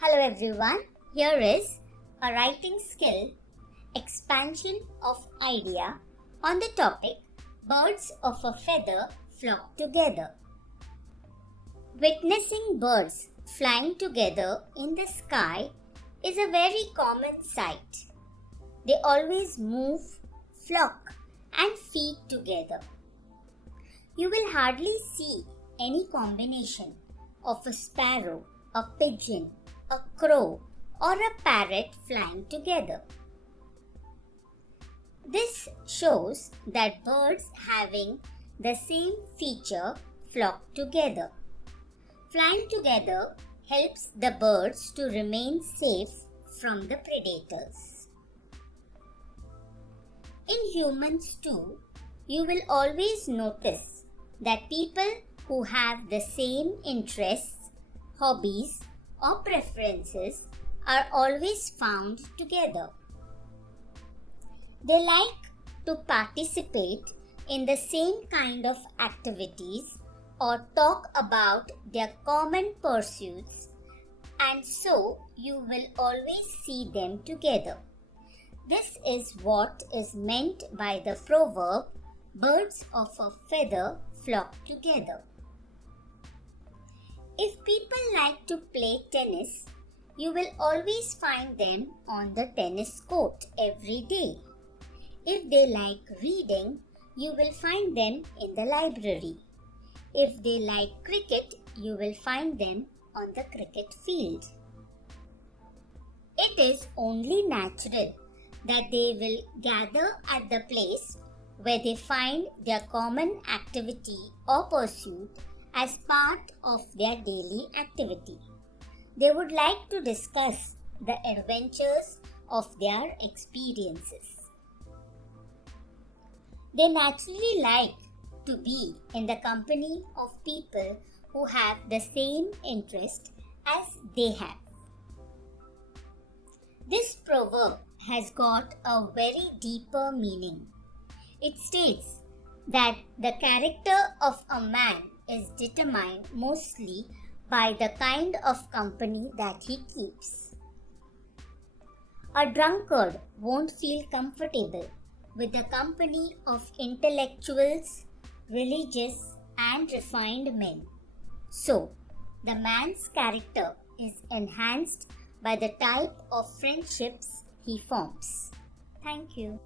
Hello everyone, here is a writing skill expansion of idea on the topic Birds of a feather flock together. Witnessing birds flying together in the sky is a very common sight. They always move, flock and feed together. You will hardly see any combination of a sparrow, a pigeon, a crow or a parrot flying together. This shows that birds having the same feature flock together. Flying together helps the birds to remain safe from the predators. In humans too, you will always notice that people who have the same interests, hobbies or preferences are always found together. They like to participate in the same kind of activities or talk about their common pursuits, and so you will always see them together. This is what is meant by the proverb, birds of a feather flock together. If people like to play tennis, you will always find them on the tennis court every day. If they like reading, you will find them in the library. If they like cricket, you will find them on the cricket field. It is only natural that they will gather at the place where they find their common activity or pursuit as part of their daily activity. They would like to discuss the adventures of their experiences. They naturally like to be in the company of people who have the same interest as they have. This proverb has got a very deeper meaning. It states that the character of a man is determined mostly by the kind of company that he keeps. A drunkard won't feel comfortable with the company of intellectuals, religious and refined men. So, the man's character is enhanced by the type of friendships he forms. Thank you.